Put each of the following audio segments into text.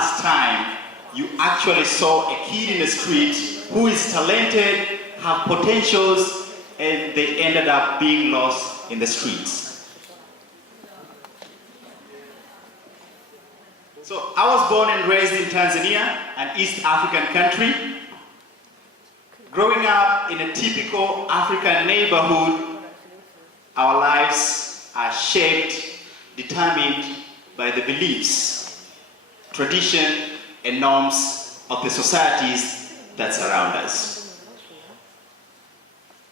last time you actually saw a kid in the street who is talented, have potentials, and they ended up being lost in the streets? So I was born and raised in Tanzania, an East African country. Growing up in a typical African neighborhood, our lives are shaped, determined by the beliefs, tradition, and norms of the societies that surround us.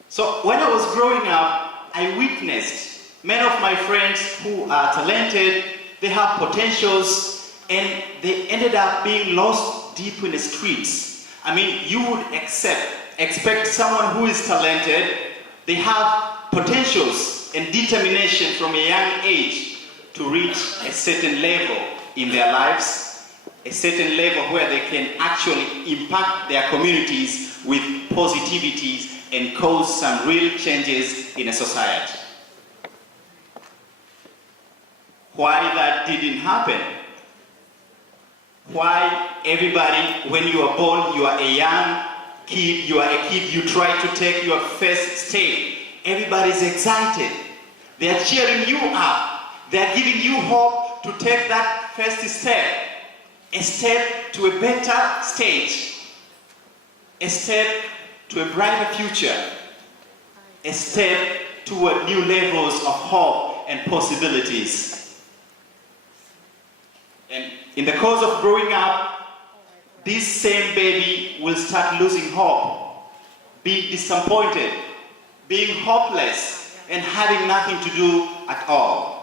So when I was growing up, I witnessed many of my friends who are talented, they have potentials, and they ended up being lost deep in the streets. I mean, you would expect someone who is talented, they have potentials and determination from a young age to reach a certain level in their lives, a certain level where they can actually impact their communities with positivities and cause some real changes in a society. Why that didn't happen? Why everybody, when you are born, you are a young kid, you are a kid, you try to take your first step. Everybody's excited. They are cheering you up. They are giving you hope to take that first step. A step to a better stage. A step to a brighter future. A step toward new levels of hope and possibilities. And in the course of growing up, this same baby will start losing hope, being disappointed, being hopeless, and having nothing to do at all.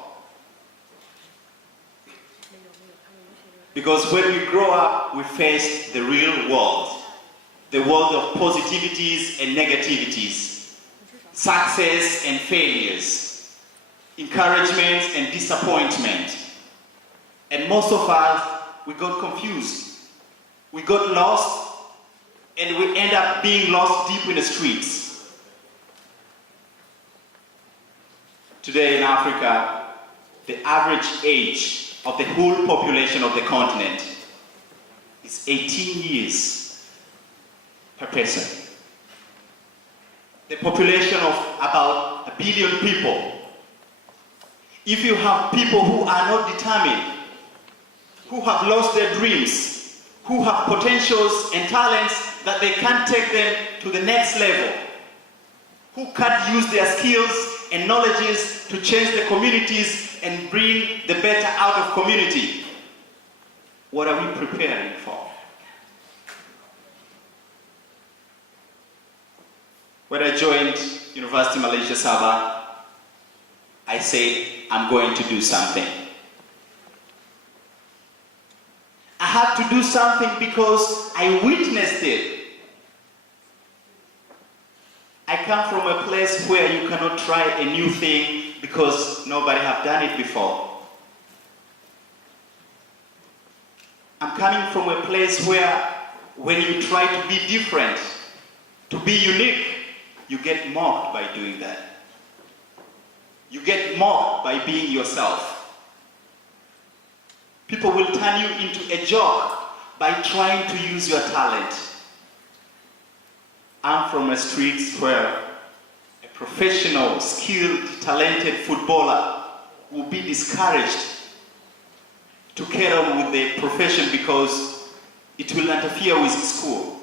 Because when we grow up, we face the real world, the world of positivities and negativities, success and failures, encouragement and disappointment. And most of us, we got confused. We got lost, and we end up being lost deep in the streets. Today in Africa, the average age of the whole population of the continent is 18 years per person. The population of about 1 billion people. If you have people who are not determined, who have lost their dreams, who have potentials and talents that they can't take them to the next level, who can't use their skills and knowledges to change the communities and bring the better out of community, what are we preparing for? When I joined University Malaysia Sabah, I said, I'm going to do something. I had to do something because I witnessed it. I come from a place where you cannot try a new thing because nobody have done it before. I'm coming from a place where when you try to be different, to be unique, you get mocked by doing that. You get mocked by being yourself. People will turn you into a joke by trying to use your talent. I'm from a street where a professional, skilled, talented footballer will be discouraged to carry on with the profession because it will interfere with school.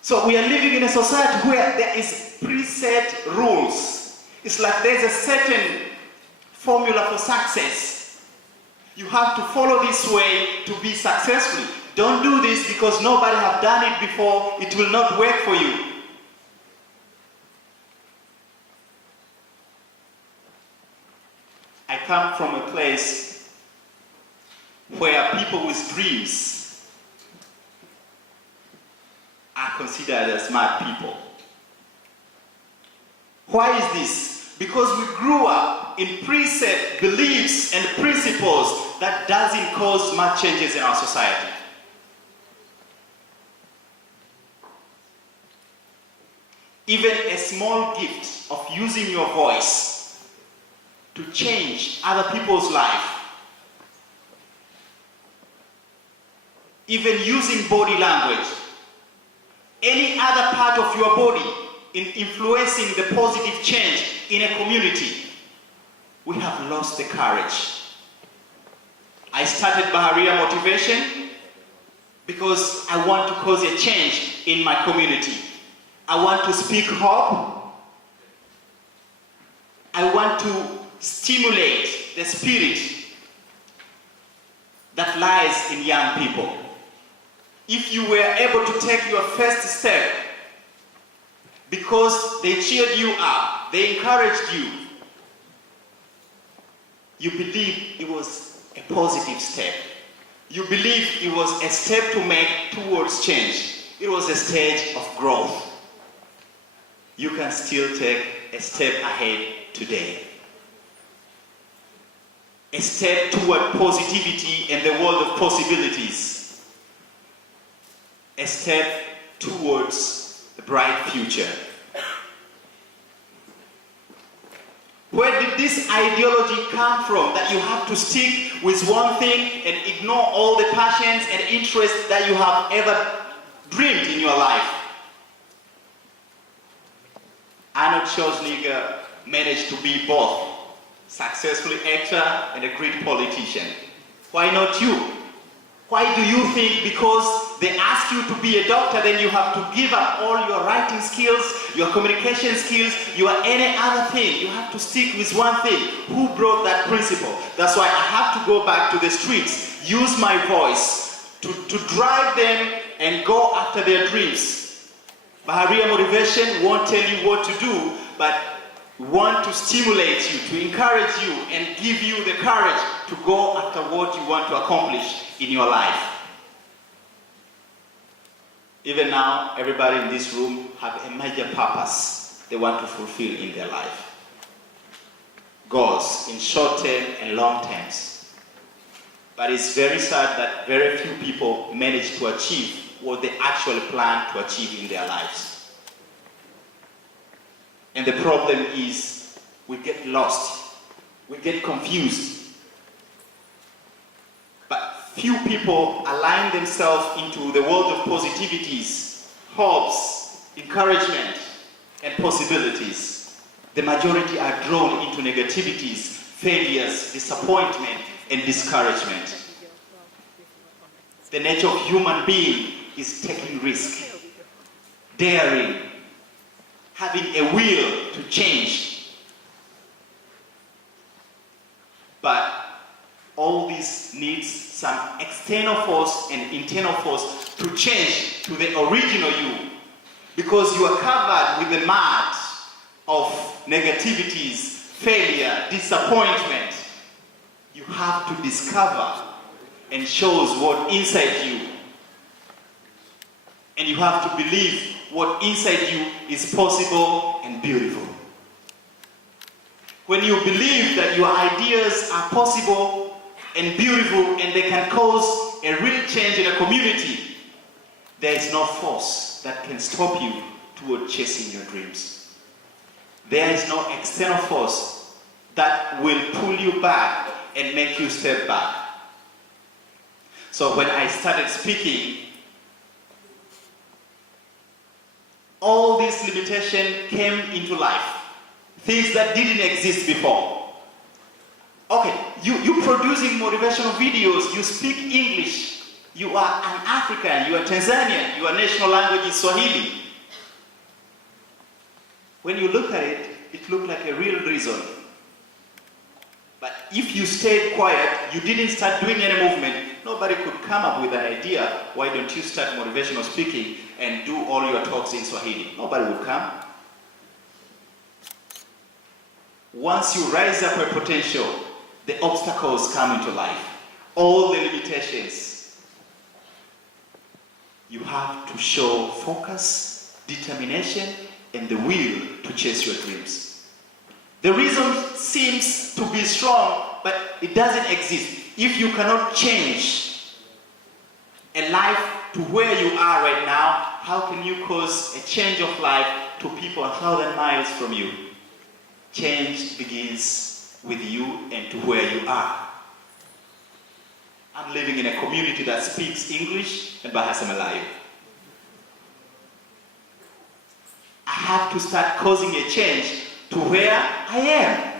So we are living in a society where there is preset rules. It's like there's a certain formula for success. You have to follow this way to be successful. Don't do this because nobody have done it before. It will not work for you. I come from a place where people with dreams are considered as smart people. Why is this? Because we grew up in preset beliefs and principles that doesn't cause much changes in our society. Even a small gift of using your voice to change other people's life even using body language, any other part of your body in influencing the positive change in a community, we have lost the courage. I started Baharia Motivation because I want to cause a change in my community. I want to speak hope. I want to stimulate the spirit that lies in young people. If you were able to take your first step because they cheered you up, they encouraged you, you believe it was a positive step. You believe it was a step to make towards change. It was a stage of growth. You can still take a step ahead today. A step toward positivity and the world of possibilities. A step towards a bright future. Where did this ideology come from that you have to stick with one thing and ignore all the passions and interests that you have ever dreamed in your life? Arnold Schwarzenegger managed to be both successful actor and a great politician. Why not you? Why do you think because they ask you to be a doctor, then you have to give up all your writing skills, your communication skills, your any other thing? You have to stick with one thing. Who brought that principle? That's why I have to go back to the streets, use my voice to drive them and go after their dreams. Baharia Motivation won't tell you what to do, but want to stimulate you, to encourage you, and give you the courage to go after what you want to accomplish in your life. Even now, everybody in this room have a major purpose they want to fulfill in their life. Goals in short term and long terms. But it's very sad that very few people manage to achieve what they actually plan to achieve in their lives. And the problem is we get lost, we get confused. But few people align themselves into the world of positivities, hopes, encouragement, and possibilities. The majority are drawn into negativities, failures, disappointment, and discouragement. The nature of human being is taking risk, daring, having a will to change. But all this needs some external force and internal force to change to the original you. Because you are covered with the mud of negativities, failure, disappointment. You have to discover and shows what inside you. And you have to believe what inside you is possible and beautiful. When you believe that your ideas are possible and beautiful and they can cause a real change in a community, there is no force that can stop you toward chasing your dreams. There is no external force that will pull you back and make you step back. So when I started speaking, all this limitation came into life. Things that didn't exist before. Okay, you producing motivational videos, you speak English, you are an African, you are Tanzanian, your national language is Swahili. When you look at it, it looked like a real reason. But if you stayed quiet, you didn't start doing any movement, nobody could come up with an idea, why don't you start motivational speaking and do all your talks in Swahili? Nobody would come. Once you rise up your potential, the obstacles come into life. All the limitations. You have to show focus, determination, and the will to chase your dreams. The reason seems to be strong, but it doesn't exist. If you cannot change a life to where you are right now, how can you cause a change of life to people 1,000 miles from you? Change begins with you and to where you are. I'm living in a community that speaks English and Bahasa Melayu. I have to start causing a change to where I am.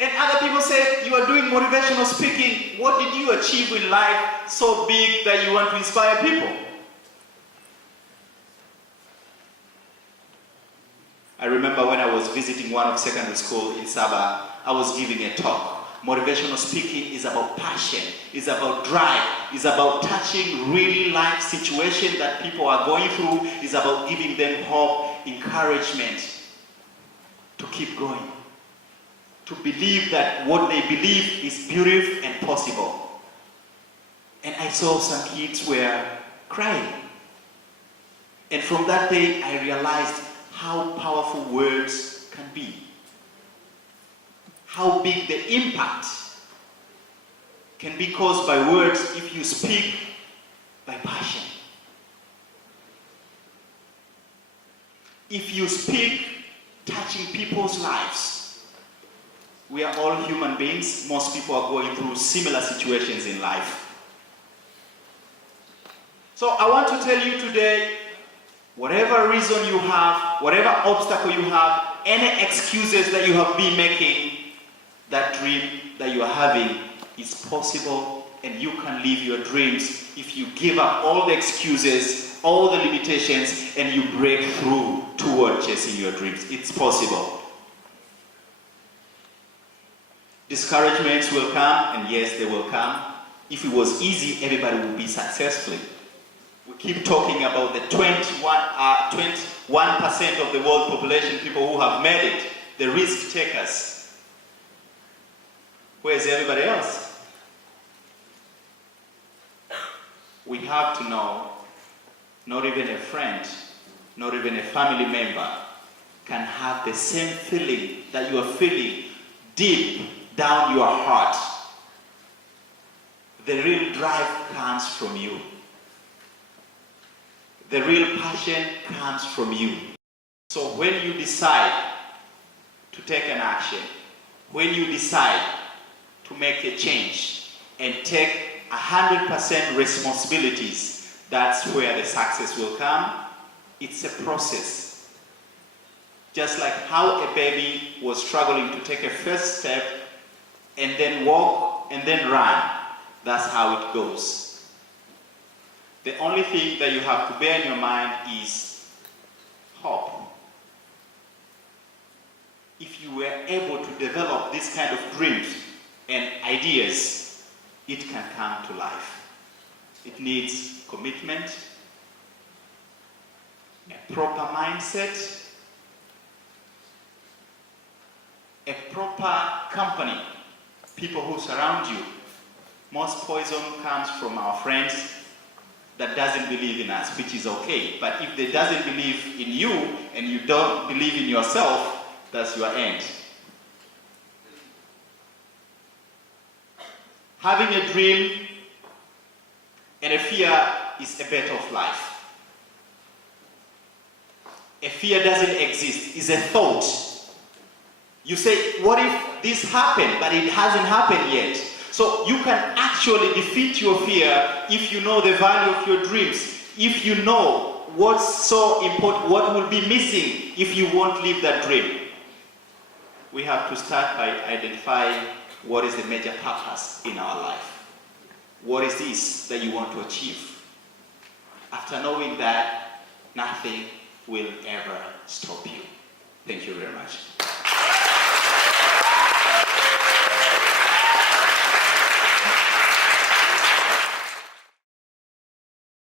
And other people say, you are doing motivational speaking. What did you achieve in life so big that you want to inspire people? I remember when I was visiting one of secondary school in Sabah, I was giving a talk. Motivational speaking is about passion, is about drive, is about touching real life situations that people are going through, is about giving them hope, encouragement to keep going, to believe that what they believe is beautiful and possible. And I saw some kids were crying. And from that day, I realized how powerful words can be. How big the impact can be caused by words if you speak by passion. If you speak touching people's lives. We are all human beings. Most people are going through similar situations in life. So I want to tell you today, whatever reason you have, whatever obstacle you have, any excuses that you have been making, that dream that you are having is possible, and you can live your dreams if you give up all the excuses, all the limitations, and you break through toward chasing your dreams. It's possible. Discouragements will come, and yes, they will come. If it was easy, everybody would be successful. We keep talking about the 21% of the world population, people who have made it, the risk takers. Where's everybody else? We have to know, not even a friend, not even a family member can have the same feeling that you are feeling deep down your heart. The real drive comes from you. The real passion comes from you. So when you decide to take an action, when you decide to make a change and take 100% responsibilities, that's where the success will come. It's a process. Just like how a baby was struggling to take a first step and then walk and then run, that's how it goes. The only thing that you have to bear in your mind is hope. If you were able to develop this kind of dreams and ideas, it can come to life. It needs commitment, a proper mindset, a proper company, people who surround you. Most poison comes from our friends that doesn't believe in us, which is okay. But if they doesn't believe in you and you don't believe in yourself, that's your end. Having a dream and a fear is a bet of life. A fear doesn't exist, it's a thought. You say, what if this happened, but it hasn't happened yet? So you can actually defeat your fear if you know the value of your dreams, if you know what's so important, what will be missing if you won't live that dream. We have to start by identifying what is the major purpose in our life. What is this that you want to achieve? After knowing that, nothing will ever stop you. Thank you very much.